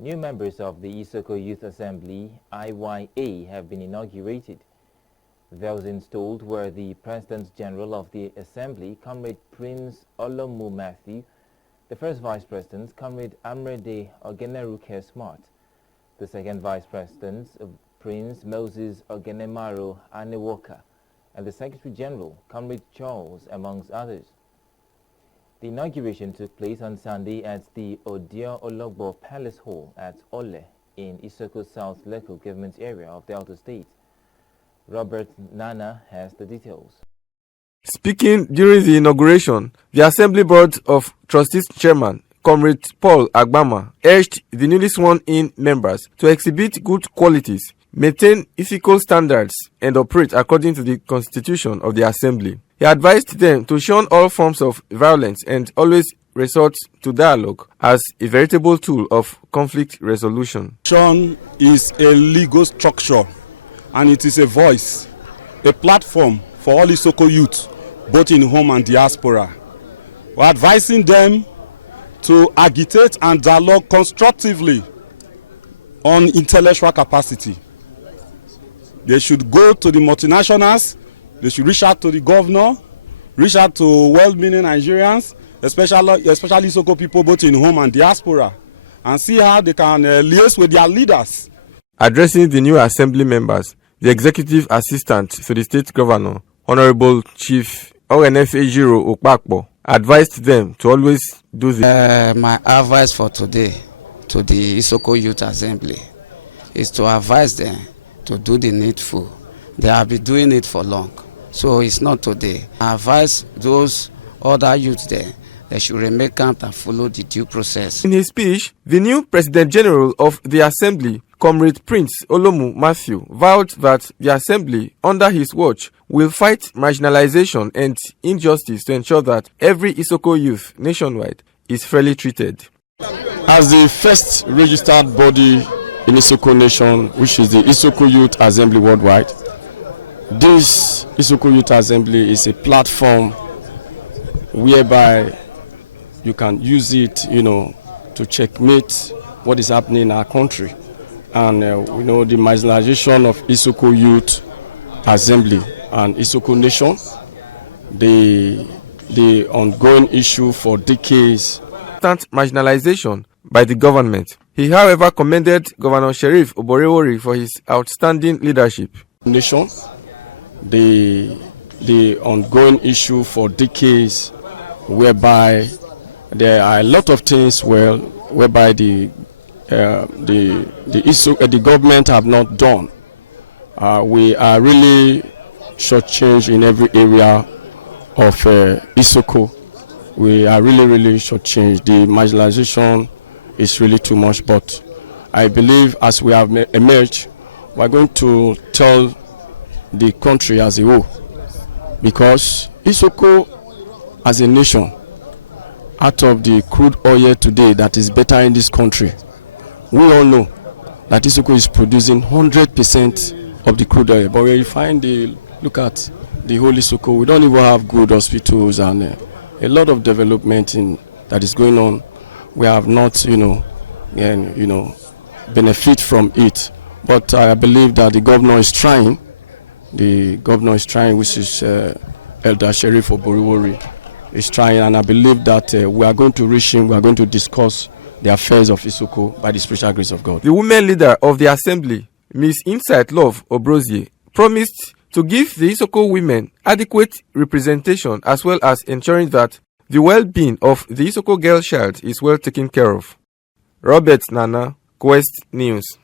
New members of the Isoko Youth Assembly, IYA, have been inaugurated. Those installed were the President General of the Assembly, Comrade Prince Oleh Matthew, the first Vice President, Comrade Amrede Ogeneruke Smart, the second Vice President, Prince Moses Ogenemaro Anewoka, and the Secretary General, Comrade Charles, amongst others. The inauguration took place on Sunday at the Odia Ologbo Palace Hall at Oleh in Isoko South local government area of Delta State. Robert Nana has the details. Speaking during the inauguration, the Assembly Board of Trustees Chairman, Comrade Paul Agbama, urged the newly sworn-in members to exhibit good qualities, maintain ethical standards, and operate according to the Constitution of the Assembly. He advised them to shun all forms of violence and always resort to dialogue as a veritable tool of conflict resolution. Shun is a legal structure and it is a voice, a platform for all Isoko youth, both in home and diaspora. We're advising them to agitate and dialogue constructively on intellectual capacity. They should go to the multinationals. They should reach out to the governor, reach out to well-meaning Nigerians, especially Isoko people both in home and diaspora, and see how they can liaise with their leaders. Addressing the new assembly members, the executive assistant to the state governor, Honorable Chief Orenefejiro Okpakpo, advised them to always do this. My advice for today to the Isoko Youth Assembly is to advise them to do the needful. They have been doing it for long. So it's not today. I advise those other youths there, they should remain calm and follow the due process. In his speech, the new President General of the Assembly, Comrade Prince Oleh Matthew, vowed that the Assembly, under his watch, will fight marginalization and injustice to ensure that every Isoko youth nationwide is fairly treated. As the first registered body in Isoko Nation, which is the Isoko Youth Assembly worldwide, this Isoko Youth Assembly is a platform whereby you can use it, to checkmate what is happening in our country. And the marginalization of Isoko Youth Assembly and Isoko Nation, the ongoing issue for decades. Marginalization by the government. He, however, commended Governor Sheriff Oborewori for his outstanding leadership. Nation, the ongoing issue for decades, whereby there are a lot of things whereby the government have not done. We are really shortchanged in every area of Isoko. We are really shortchanged. The marginalization is really too much, but I believe as we have emerged, we are going to tell the country as a whole, because Isoko as a nation, out of the crude oil today that is better in this country, we all know that Isoko is producing 100% of the crude oil. But when you look at the whole Isoko, we don't even have good hospitals and a lot of development that is going on. We have not, benefit from it. But I believe that the governor is trying. The governor is trying, which is Elder Sheriff Oborewori is trying, and I believe that we are going to reach him. We are going to discuss the affairs of Isoko by the special grace of God. The women leader of the assembly, Ms. Insight Love Obrozie, promised to give the Isoko women adequate representation as well as ensuring that the well-being of the Isoko girl child is well taken care of. Robert Nana, Quest News.